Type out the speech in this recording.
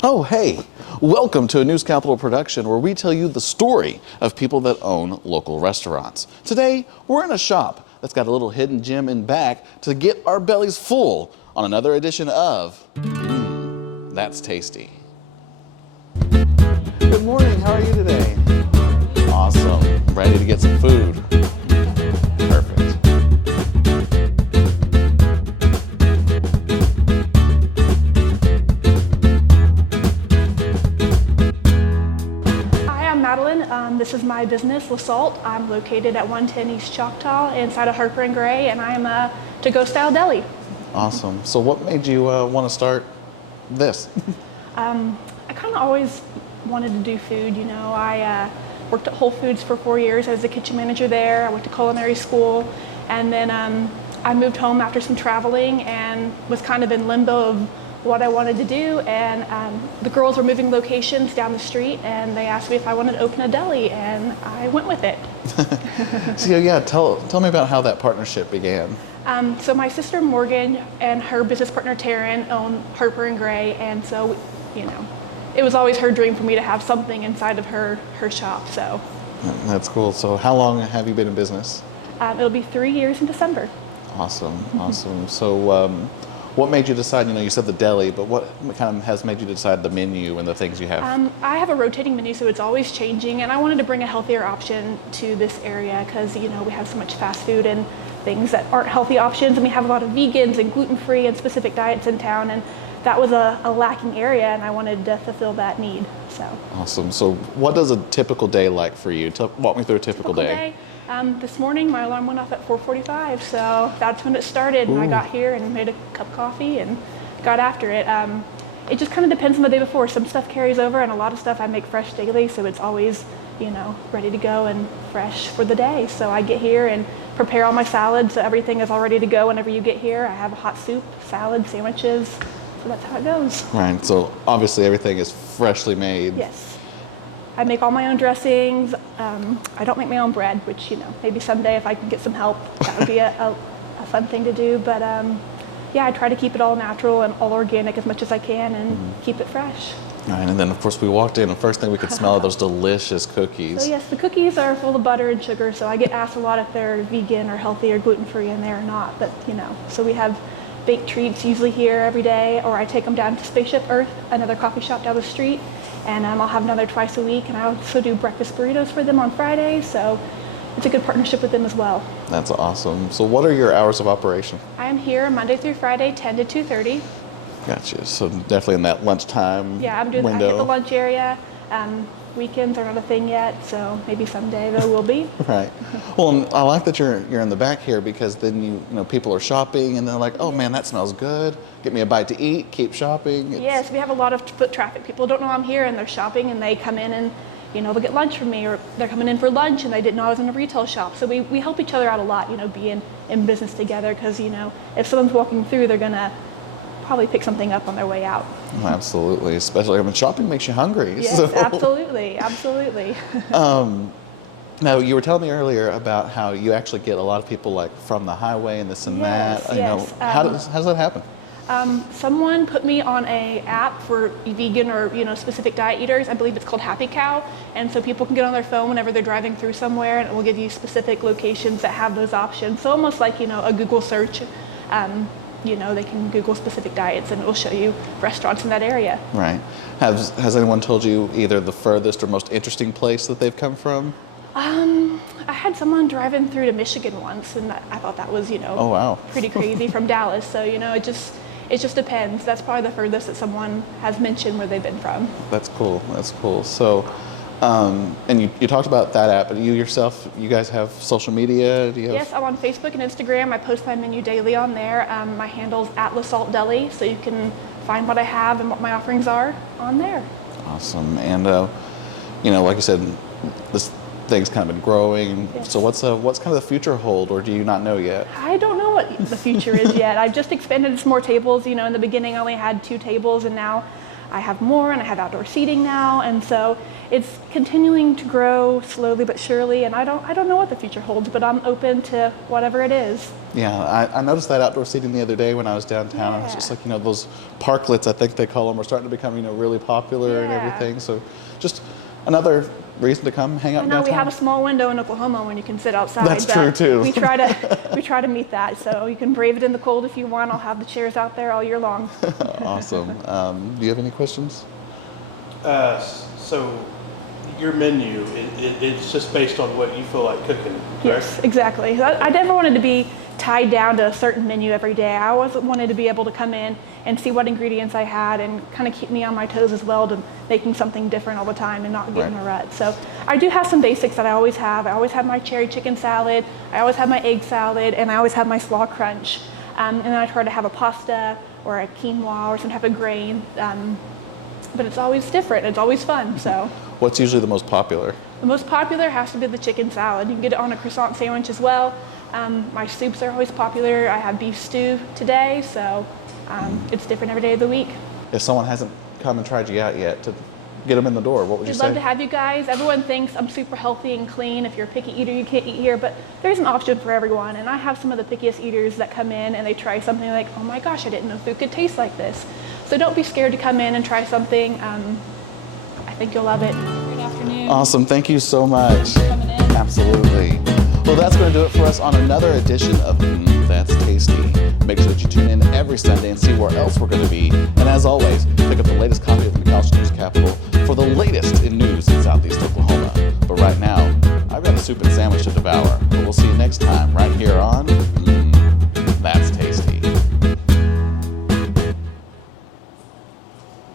Oh, hey, welcome to a News Capital production where we tell you the story of people that own local restaurants. Today, we're in a shop that's got a little hidden gem in back to get our bellies full on another edition of That's Tasty. Good morning, how are you today? Awesome, ready to get some food. Perfect. This is my business, Salt. I'm located at 110 East Choctaw inside of Harper & Gray, and I'm a to-go style deli. Awesome. So what made you want to start this? I kind of always wanted to do food. You know, I worked at Whole Foods for 4 years as a kitchen manager there. I went to culinary school, and then I moved home after some traveling and was kind of in limbo of what I wanted to do, and the girls were moving locations down the street, and they asked me if I wanted to open a deli, and I went with it. So yeah, tell me about how that partnership began. So my sister Morgan and her business partner Taryn own Harper & Gray, and so, you know, it was always her dream for me to have something inside of her shop. So that's cool. So how long have you been in business? It'll be 3 years in December. Awesome, awesome. So what made you decide, you said the deli, but what kind of has made you decide the menu and the things you have? I have a rotating menu, so it's always changing, and I wanted to bring a healthier option to this area because, we have so much fast food and things that aren't healthy options, and we have a lot of vegans and gluten-free and specific diets in town, and that was a lacking area, and I wanted to fulfill that need. So awesome. So what does a typical day like for you? Walk me through a typical day. This morning my alarm went off at 4:45, so that's when it started. And I got here and made a cup of coffee and got after it. It just kind of depends on the day before. Some stuff carries over, and a lot of stuff I make fresh daily, so it's always, ready to go and fresh for the day. So I get here and prepare all my salads, so everything is all ready to go whenever you get here. I have a hot soup, salad, sandwiches, so that's how it goes. Right, so obviously everything is freshly made. Yes. I make all my own dressings. I don't make my own bread, which, maybe someday if I can get some help, that would be a fun thing to do. But yeah, I try to keep it all natural and all organic as much as I can and keep it fresh. Right, and then of course we walked in, and the first thing we could smell are those delicious cookies. So yes, the cookies are full of butter and sugar, so I get asked a lot if they're vegan or healthy or gluten-free, and they're not. But, so we have baked treats usually here every day, or I take them down to Spaceship Earth, another coffee shop down the street. And I'll have another twice a week, and I also do breakfast burritos for them on Fridays, so it's a good partnership with them as well. That's awesome. So what are your hours of operation? I am here Monday through Friday, 10 to 2:30. Gotcha. So definitely in that lunchtime Yeah, I'm doing window. I hit the lunch area. Weekends are not a thing yet, so maybe someday there will be. Right. Well, and I like that you're in the back here, because then people are shopping and they're like, oh man, that smells good. Get me a bite to eat. Keep shopping. Yes, we have a lot of foot traffic. People don't know I'm here and they're shopping, and they come in and they'll get lunch from me, or they're coming in for lunch and they didn't know I was in a retail shop. So we help each other out a lot. Being in business together, because if someone's walking through, they're gonna probably pick something up on their way out. Oh, absolutely, especially shopping makes you hungry. Yes, so. absolutely. Now, you were telling me earlier about how you actually get a lot of people from the highway and this and that. Yes. How does that happen? Someone put me on a app for vegan or specific diet eaters. I believe it's called Happy Cow, and so people can get on their phone whenever they're driving through somewhere, and it will give you specific locations that have those options. So almost like a Google search. They can Google specific diets and it will show you restaurants in that area. Right. Has anyone told you either the furthest or most interesting place that they've come from? I had someone driving through to Michigan once, and I thought that was, oh, wow. pretty crazy from Dallas. So, it just depends. That's probably the furthest that someone has mentioned where they've been from. That's cool. That's cool. So, and you talked about that app, but you guys have social media? Yes, I'm on Facebook and Instagram. I post my menu daily on there. My handle's @Salt Deli, so you can find what I have and what my offerings are on there. Awesome. And, like you said, this thing's kind of been growing. Yes. So what's kind of the future hold, or do you not know yet? I don't know what the future is yet. I've just expanded to some more tables. In the beginning I only had 2 tables, and now I have more, and I have outdoor seating now, and so it's continuing to grow slowly but surely, and I don't know what the future holds, but I'm open to whatever it is. Yeah, I noticed that outdoor seating the other day when I was downtown. Yeah. And it's just like, those parklets, I think they call them, are starting to become, really popular and Yeah. everything. So just another reason to come hang out I know downtown. we have a small window in Oklahoma when you can sit outside. That's but true, too. We try to meet that, so you can brave it in the cold if you want. I'll have the chairs out there all year long. Awesome. Do you have any questions? So your menu, it's just based on what you feel like cooking, correct? Yes, exactly. I never wanted to be tied down to a certain menu every day. I always wanted to be able to come in and see what ingredients I had and kind of keep me on my toes as well to making something different all the time and not get in a rut. So I do have some basics that I always have. I always have my cherry chicken salad, I always have my egg salad, and I always have my slaw crunch. And then I try to have a pasta or a quinoa or some type of grain. But it's always different. It's always fun. So What's usually the most popular? the most popular has to be the chicken salad. You can get it on a croissant sandwich as well. My soups are always popular. I have beef stew today, so it's different every day of the week. If someone hasn't come and tried you out yet, to get them in the door, what would you I'd say? love to have you guys. Everyone thinks I'm super healthy and clean. If you're a picky eater, you can't eat here, but there's an option for everyone. And I have some of the pickiest eaters that come in and they try something like, oh my gosh, I didn't know food could taste like this. So don't be scared to come in and try something. I think you'll love it. Good afternoon. Awesome. Thank you so much. Coming in. Absolutely. Well, that's going to do it for us on another edition of That's Tasty. Make sure that you tune in every Sunday and see where else we're going to be. And as always, pick up the latest copy of the McAlester News Capital for the latest in news in Southeast Oklahoma. But right now, I've got a soup and sandwich to devour. But we'll see you next time right here on